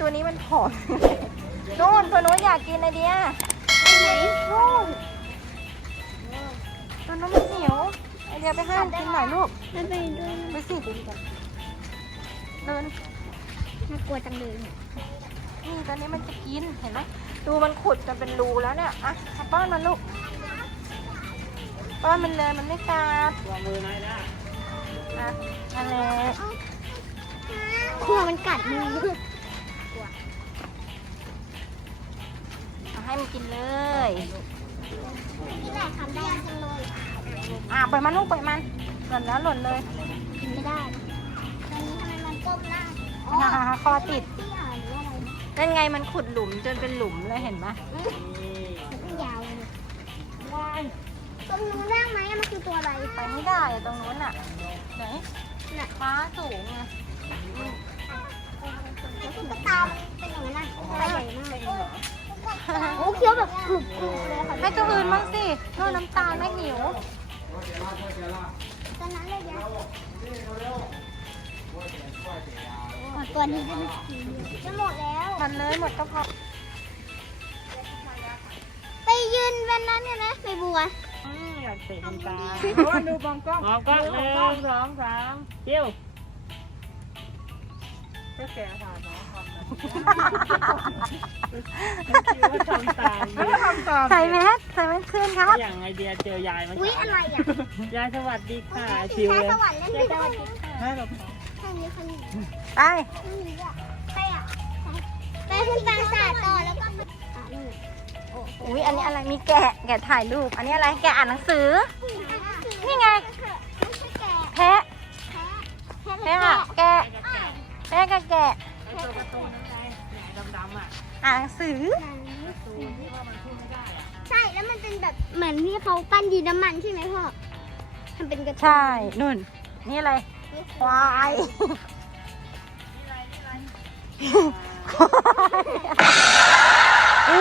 ตัวนี้มันผอม นู่นตัวนู้นอยากกินไอเดียไหนนู่นตัวนู้นมันหิวไอเดียไปห้ามกินหน่อยลูกมันไปด้วยไปสิเดินน่ากลัวจังเลยนี่ตอนนี้มันจะกินเห็นไหมดูมันขุดจนเป็นรูแล้วเนี่ยอะเอาป้อนมันลูกป้อนมันเลยมันไม่กัดวางมือไหนนะอะนั่นแหละกลัวมันกัดมือ ให้มันกินเลยนี่แหละทำได้จังเลยอะปล่อยมันลูกปล่อยมันหล่นแล้วหล่นเลย กินไม่ได้ตอนนี้ทำไมมันก้มหน้าอ่าคอติด เตี้ยหรืออะไรนั่นไงมันขุดหลุมจนเป็นหลุมเลยเห็นไหมมันยาวเลยว้ายตรงนู้นร่างไหมมันคือตัวอะไรไปไม่ได้อะตรงนู้นอะไหนน่ะฟ้าสูงไงแล้วตุ๊กตาเป็นอย่างนั้นตัวใหญ่มาก โอ้เคี้ยวแบบกรุบกรุบเลยค่ะให้ตัวอื่นบ้างสิโน่นน้ำตาลไม่หิวตอนนั้นเลยยะตัวนี้จะไม่กินจะหมดแล้ว มันเลยหมดก็พอไปยืนวันนั้นเนี่ยนะไปบัวอยากเตะคุณตาว่าดูบองกล้องมองกล้องหนึ่งสองสามเจียวก็แก่ค่ะ น้องทำตามใส่แมสใส่แมสขึ้นครับ อย่างไอเดียเจอยายมันอุ้ยอะไรอะยายสวัสดีค่ะสิชินวค้าเลยสวรรค์เล่นไม่ได้ให้เราแค่นี้คนนี้ไปไม่มีอะไปอะไปขึ้นปราสาทต่อแล้วก็ไปอะนี่อุ้ยอันนี้อะไรมีแกะแกะถ่ายรูป อันนี้อะไรแกะอ่านหนังสือ นี่ไงไม่ใช่แกะแพะแพะแพะอะแกะแพะกับแกะไอตัวการ์ตูนนั่นไง ดำๆอะอ่านหนังสือตัวที่ว่ามันพูดไม่ได้อะใช่แล้วมันเป็นแบบเหมือนที่เขาปั้นดินน้ำมันใช่ไหมพ่อทำเป็นกระทงใช่ นุ่น นี่อะไรควายโอ้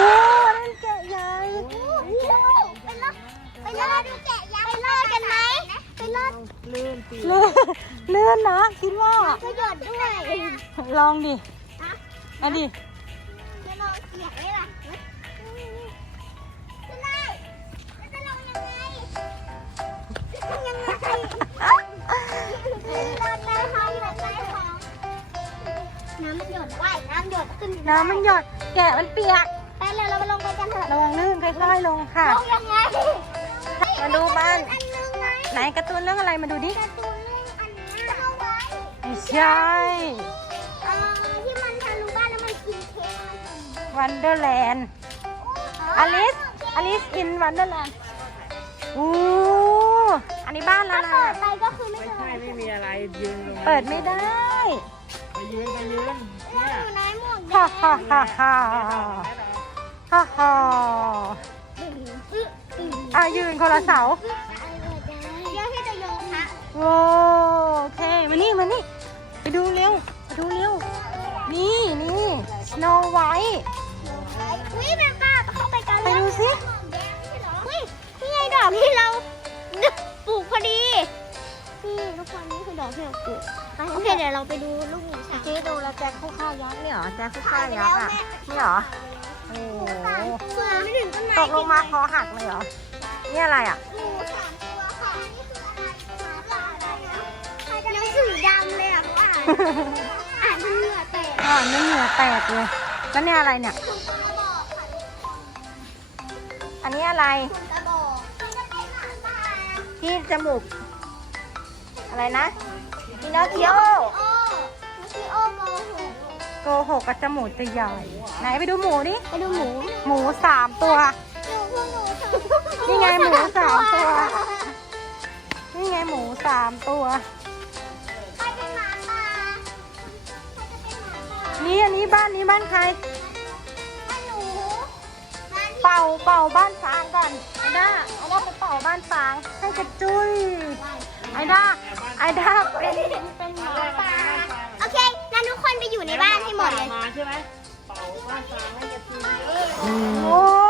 นั่นแกะใหญ่ไปล่อไปล่อดูแกะยักษ์ไปล่อกันไหมไปล่อลื่นปีเลื่อนเลื่อนนะ คิดว่าก็หยดด้วยลองดิอะเอาดิ น้ำมันหยดว่ายน้ำหยดขึ้นน้ำมันหยดแกะมันเปียกไปเร็วเราไปลงไปกันเถอะระวังลื่นค่อยๆลงค่ะลงยังไงมาดูบ้าน อันนึงไงไหนการ์ตูนเรื่องอะไรมาดูดิการ์ตูนเรื่องอันเนี้ยเอาไว้ไม่ใช่ เอ่อที่มันทะลุบ้านแล้วมันกินเค้กมันวันเดอร์แลนด์ อลิส อลิสอินวันเดอร์แลนด์ อู้ อันนี้บ้านแล้วถ้านะเปิดไปก็คือไม่ไม่เป็นใช่ไรไม่มีอะไรยืนลงเปิดไม่ได้ไปยืนไปยืนเนี่ยอยู่ในหมวกแดฮ่างฮ่าฮ่าฮ่าฮ่าฮ่าอื้ออื้ออะยืนคนละเสาเดี๋ยวที่จะโยนพระโว้ โอเคเดี๋ยวเราไปดูลูกหมูฉางเจ๊ดูแล้วแจ็คคู่ข้ายักษ์เนี่ยเหรอแจ็คคู่ข้ายักษ์อะนี่เหรอโอ้โหเสือไม่ถึงต้นไม้ตกลงมาคอหักเลยเหรอนี่อะไรอะหมูสามตัวค่ะนี่คืออะไรหมาป่าอะไรนะหนังสือดำเลยอะเขาอ่านอ่านจนเหงื่อแตกอ่านี่เหงื่อแตกเลยแล้วเนี่ยอะไรเนี่ยคุณตาบอกค่ะอันนี้อะไรคุณตาบอกมันจะเป็นหมาป่าที่จมูกอะไรนะพิ นอคคิโอโอ้คือโอโกหกโกหกกับจมูกจะใหญ่ ไหนไปดูหมูดิไปดูหมู หมูสามตัว ดูพวกหมูสามนี่ไงหมูสามตัว นี่ไงหมูสามตัว ใครเป็นหมาป่าใครจะเป็นหมาป่านี่อันนี้บ้านนี้บ้านใคร บ้านหนูบ้านที่เป่าเป่าบ้านฟางก่อนไอด้าไอด้าไปเป่าบ้านฟางให้กระจุยไอด้า ไอด้าเป็นเป็นหมาป่าโอเคงั้นทุกคนไปอยู่ในบ้านให้หมดเลย มาใช่ไหมเป่าบ้านฟางให้กระตุ้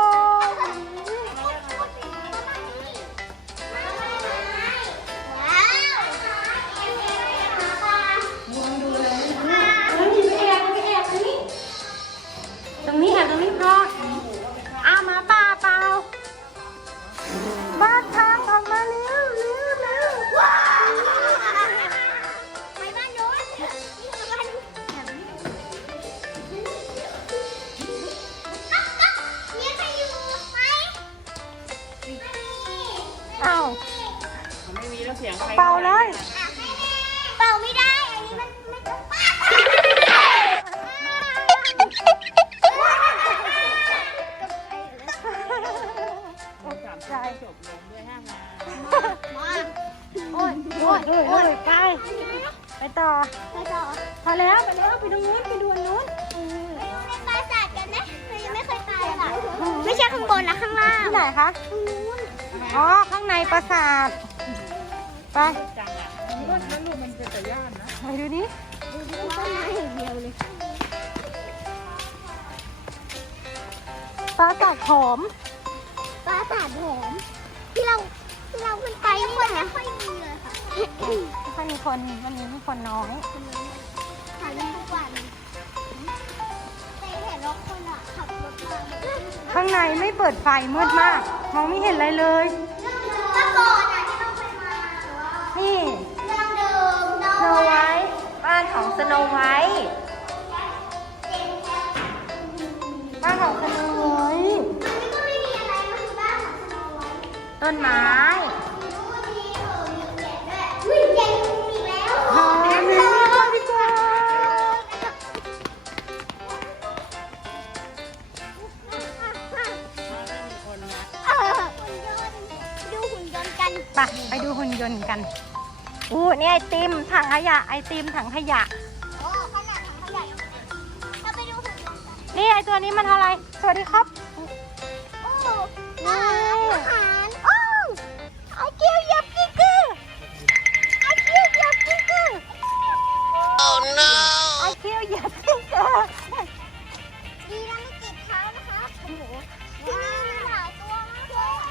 ียงใครเป่าเลย เป่าไม่ได้ อันนี้มันมันจะป้าสามใจจบลงด้วยห้ามมามาโอ้ยโอ้ยโอ้ยโอ้ยไป ไปต่อ ไปต่อพอแล้วไปแล้วไปดูนู้นไปดูนู้นไปปราสาทกันนะเรายังไม่เคยไปเลยล่ะไม่ใช่ข้างบนนะข้างล่างที่ไหนคะ ข้างนู้น อ๋อ ข้างในปราสาท ไปจังอะว่าแล้วลูกมันเป็นแต่ย่านนะไปดูนี่ต้นไม้อย่างเดียวเลยปราสาทหอมปราสาทหอมที่เราที่เรามันไปนี่นะไม่ค่อยมีเลยค่ะถ้ามีคนวันนี้มีคนน้อยหาเรื่องทุกวันแต่เห็นรถคนอะขับรถมาข้างในไม่เปิดไฟมืดมาก มองไม่เห็นอะไรเลย สโนไวท์บ้านของสโนไวท์มันก็ไม่มีอะไรมันคือบ้านของสโนไวท์ต้นไม้มีเออมีแกะด้วยอุ้ยแกะอีกแล้วหอมเลยดีกว่าเออดูหุ่นยนต์กันไปไปดูหุ่นยนต์กันอู้นี่ไอติมถังขยะไอติมถังขยะ นต์กันนี่ไอตัวนี้มันทำอะไร สวัสดีครับ โอ้อาหารอาหารโอ้ไอเกียวเหยับกิ๊กกือไอเกียวเหยับกิ๊กกือไอคิวเหยียบที่เจอดีนะไม่เจ็บเท้านะคะโอ้โหที่นี่มีหลายตัวมากเลย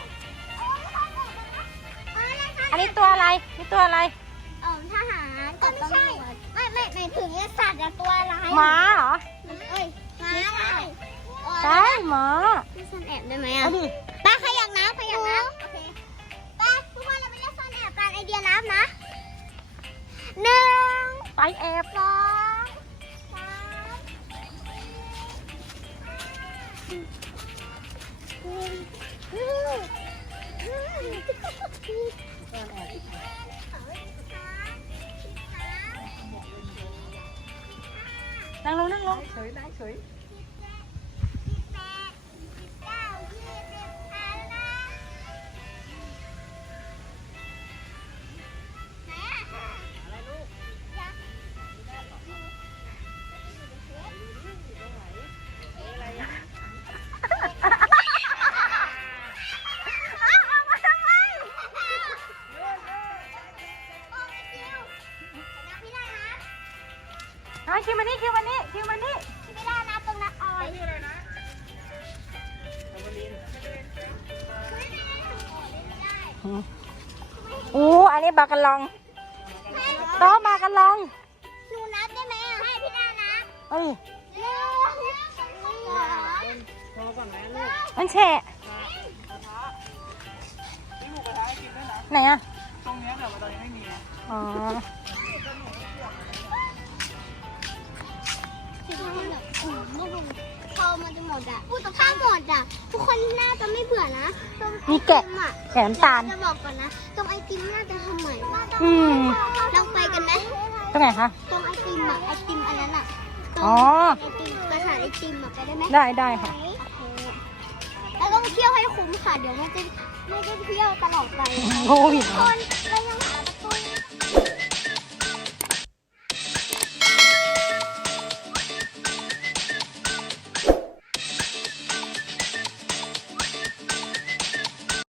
โอ้ไม่ต้องบอกกันนะเออนะคะอันนี้ตัวอะไร นี่ตัวอะไร เออทหารกับตำรวจไม่ไม่ไม่ถึงไอ้สัตว์อะตัวอะไรหมาเหรอ เอ้ย ม้าได้ใช่หมาพี่ซ่อนแอบได้ไหมเอาอะดิไป้าขยักน้ำขยักน้ำโอเคไป้าทุกคนเราไปเล่นซ่อนแอบกันไอเดียน้ำนะหนึ่งไปแอบสองสามสี่ห้าหกนั่งลงนั่งลงเฉยได้เฉย เอาคิวมานี่คิวมานี่คิวมานี่ไม่ได้นะตรงนั้นออยชื่ออะไรนะโอเวอรินอู้อันนี้บากันลองโต๊ะบากันลองหนูนับได้ไหมอะให้พี่ได้นะเอ้ยหนึ่งสองพอก่อนไหมลูกมันแฉะกระทะนี่หมูกระทะให้กินด้วยนะไหนอะตรงเนี้ยแต่ว่าเรายังไม่มีนะอ๋อคือ ทำให้แบบอืมไม่รู้พอมันจะหมดอะถ้าหมดอะ ทุกคนน่าจะไม่เบื่อนะตรงไอมีติแกะ มอะแขนตาล จะบอกก่อนนะ ตรงไอติมน่าจะทำใหม่อืม ลองไปกันไหมตรงไหนคะ ตรงไอติมอะไอติมอันนั้นอะตรงอ๋อ ไอติมกระถางไอติมอะไปได้ไหม ได้ได้ค่ะ แล้วต้องเที่ยวให้คุ้มค่ะ เดี๋ยวไม่จะไม่ได้เที่ยวตลอดไปโควิด คน